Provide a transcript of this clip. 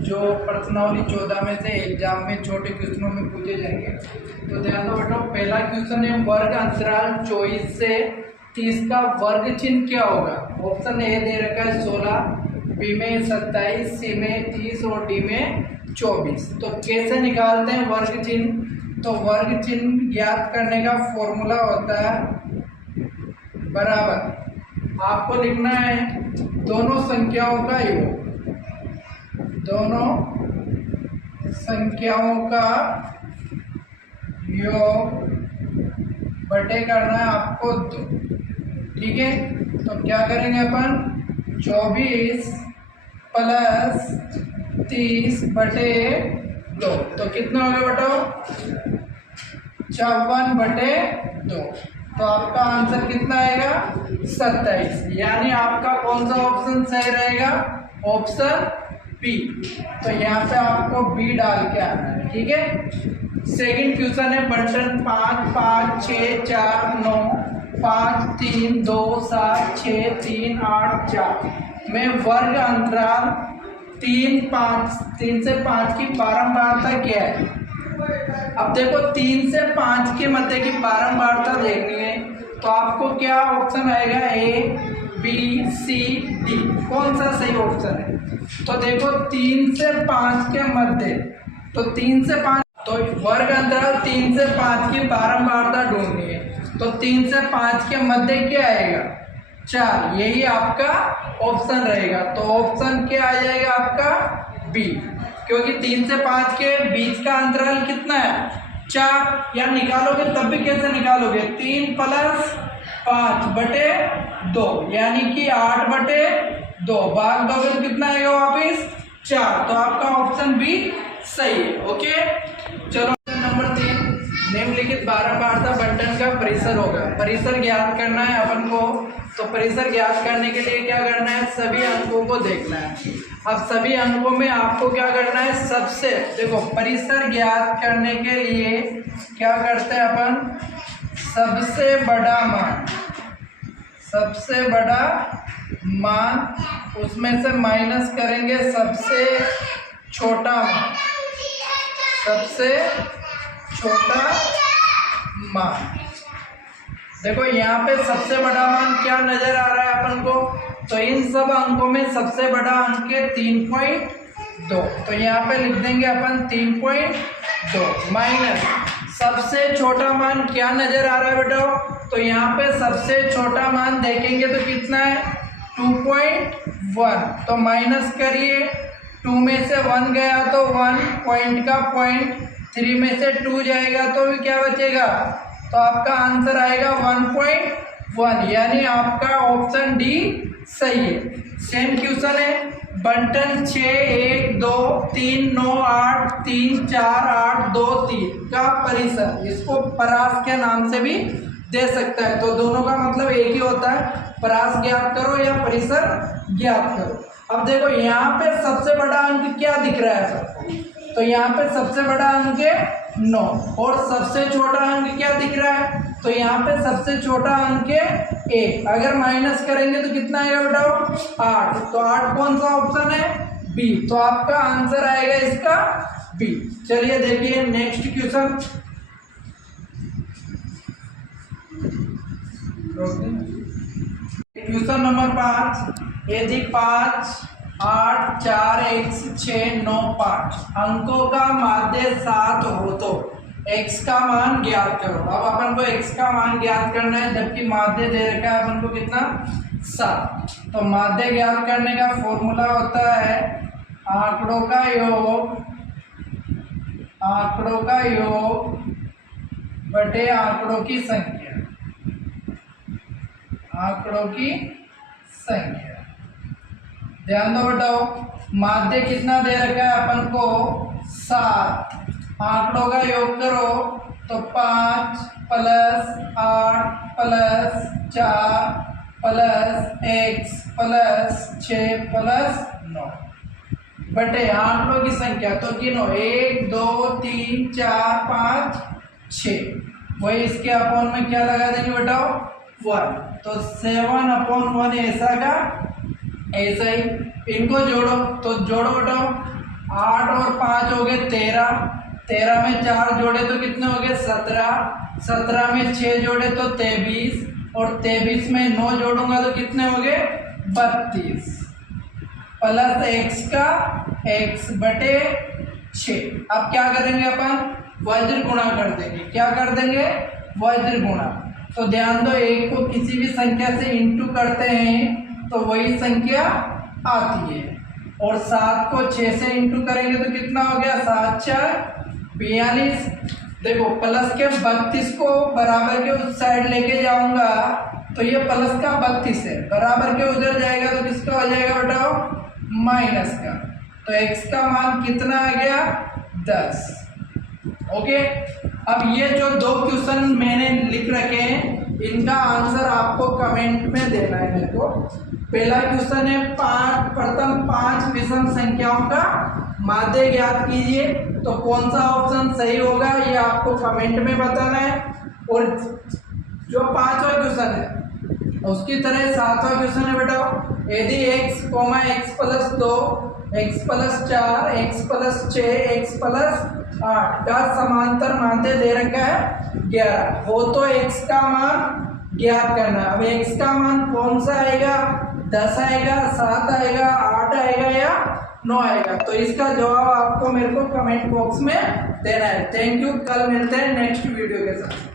जो प्रश्नावली 14 में से एग्जाम में छोटे क्वेश्चनों में पूछे जाएंगे। तो ध्यान दो बेटा, पहला क्वेश्चन है वर्ग अंतराल 24 से 30 का वर्ग चिन्ह क्या होगा। ऑप्शन ए दे रखा है 16, बी में 27, सी में 30 और डी में 24। तो कैसे निकालते हैं वर्ग चिन्ह। तो वर्ग चिन्ह ज्ञात करने का फॉर्मूला होता है बराबर, आपको लिखना है दोनों संख्याओं का योग, दोनों संख्याओं का योग बटे करना है आपको 2। ठीक है, तो क्या करेंगे अपन 24 प्लस 30 बटे 2, तो कितना हो गया बताओ 54 बटे 2। तो आपका आंसर कितना आएगा 27। यानी आपका कौन सा ऑप्शन सही रहेगा, ऑप्शन बी। तो यहाँ पे आपको बी डाल के आना है। ठीक है, सेकंड क्वेश्चन है बटन 5 5 6 4 9 5 3 2 7 6 3 8 4 में वर्ग अंतराल 3 से 5 की बारंबारता क्या है। अब देखो 3 से 5 के मध्य की बारंबारता देखनी है, तो आपको क्या ऑप्शन आएगा, ए बी सी डी, कौन सा सही ऑप्शन है। तो देखो 3 से 5 के मध्य, तो 3 से 5, तो वर्ग अंतराल 3 से 5 की बारंबारता ढूंढनी है। तो 3 से 5 के मध्य क्या आएगा 4, यही आपका ऑप्शन रहेगा। तो ऑप्शन क्या आ जाएगा आपका बी, क्योंकि 3 से 5 के बीच का अंतराल कितना है 4। या निकालोगे तब भी कैसे निकालोगे, 3 प्लस 5 बटे 2 यानी कि 8 बटे 2, भाग दोगे तो कितना आएगा वापिस 4। तो आपका ऑप्शन बी सही है। ओके, चलो नंबर 3, निम्नलिखित बारंबारता बंटन का परिसर होगा। परिसर ज्ञात करना है अपन को। तो परिसर ज्ञात करने के लिए क्या करना है, सभी अंकों को देखना है। अब सभी अंकों में आपको क्या करना है, सबसे देखो परिसर ज्ञात करने के लिए क्या करते हैं अपन, सबसे बड़ा मान, सबसे बड़ा मान उसमें से माइनस करेंगे सबसे छोटा मान, सबसे छोटा मान। देखो यहाँ पे सबसे बड़ा मान क्या नजर आ रहा है अपन को, तो इन सब अंकों में सबसे बड़ा अंक है 3.2। तो यहाँ पे लिख देंगे अपन 3.2 माइनस सबसे छोटा मान क्या नजर आ रहा है बेटा। तो यहाँ पे सबसे छोटा मान देखेंगे तो कितना है 2.1। तो माइनस करिए, 2 में से 1 गया तो 1, पॉइंट का पॉइंट, 3 में से 2 जाएगा तो भी क्या बचेगा, तो आपका आंसर आएगा 1.1, यानी आपका ऑप्शन डी सही है। सेम क्वेश्चन है बंटन 6 1 2 3 9 8 3 4 8 2 3 का परिसर, इसको परास के नाम से भी दे सकता है। तो दोनों का मतलब एक ही होता है, परास ज्ञात करो या परिसर ज्ञात करो। अब देखो यहाँ पे सबसे बड़ा अंक क्या दिख रहा है सबको, तो यहाँ पे सबसे बड़ा अंक है 9 और सबसे छोटा अंक क्या दिख रहा है, तो यहाँ पे सबसे छोटा अंक है 1। अगर माइनस करेंगे तो कितना आएगा बताओ 8। तो 8 कौन सा ऑप्शन है, बी। तो आपका आंसर आएगा इसका बी। चलिए देखिए नेक्स्ट क्वेश्चन, क्वेश्चन नंबर 5, यदि 5 8 4 x 6 9 5 अंकों का माध्य 7 हो तो x का मान ज्ञात करो। अब अपन को x का मान ज्ञात करना है, जबकि माध्य दे रखा है अपन को कितना 7। तो माध्य ज्ञात करने का फॉर्मूला होता है आंकड़ों का योग, आंकड़ों का योग बटे आंकड़ों की संख्या, आंकड़ों की संख्या। ध्यान दो बताओ, माध्य कितना दे रखा है अपन को 7, आंकड़ों का योग करो तो 5 plus 8 plus 4 plus x plus 6 plus 9 बटे आंकड़ों की संख्या। तो गिनो 1 2 3 4 5 6, वही इसके अपॉन में क्या लगा देंगे बताओ 1। तो 7/1 ऐसा का ऐसा ही। इनको जोड़ो तो जोड़ो बताओ 8 और 5 हो गए 13, 13 में 4 जोड़े तो कितने हो गए 17, 17 में 6 जोड़े तो 23, और 23 में 9 जोड़ूंगा तो कितने हो गए 32, प्लस x का x बटे 6। अब क्या करेंगे अपन, वज्र गुणा कर देंगे। क्या कर देंगे, वज्र गुणा। तो ध्यान दो, एक को किसी भी संख्या से इंटू करते हैं तो वही संख्या आती है, और 7 को 6 से इंटू करेंगे तो कितना हो गया 7 4 42। देखो प्लस के 32 को बराबर के उस साइड लेके जाऊंगा तो ये प्लस का 32 है, बराबर के उधर जाएगा तो किसका हो जाएगा बताओ, माइनस का। तो x का मान कितना आ गया 10। ओके, अब ये जो 2 क्वेश्चन मैंने लिख रखे हैं इनका आंसर आपको कमेंट में देना है मेरे को। पहला क्वेश्चन है प्रथम 5 विषम संख्याओं का माध्य ज्ञात कीजिए, तो कौन सा ऑप्शन सही होगा ये आपको कमेंट में बताना है। और जो 5वां क्वेश्चन है उसकी तरह 7वां क्वेश्चन है बेटा, यदि x, x plus 2, x plus 4, x plus 6, x plus 8 का समांतर माध्य दे रखा है 11 हो तो x का मान ज्ञात करना। अब x का मान कौन सा आएगा, 10 आएगा, 7 आएगा, 8 आएगा या 9 आएगा। तो इसका जवाब आपको मेरे को कमेंट बॉक्स में देना है। थैंक यू, कल मिलते हैं नेक्स्ट वीडियो के साथ।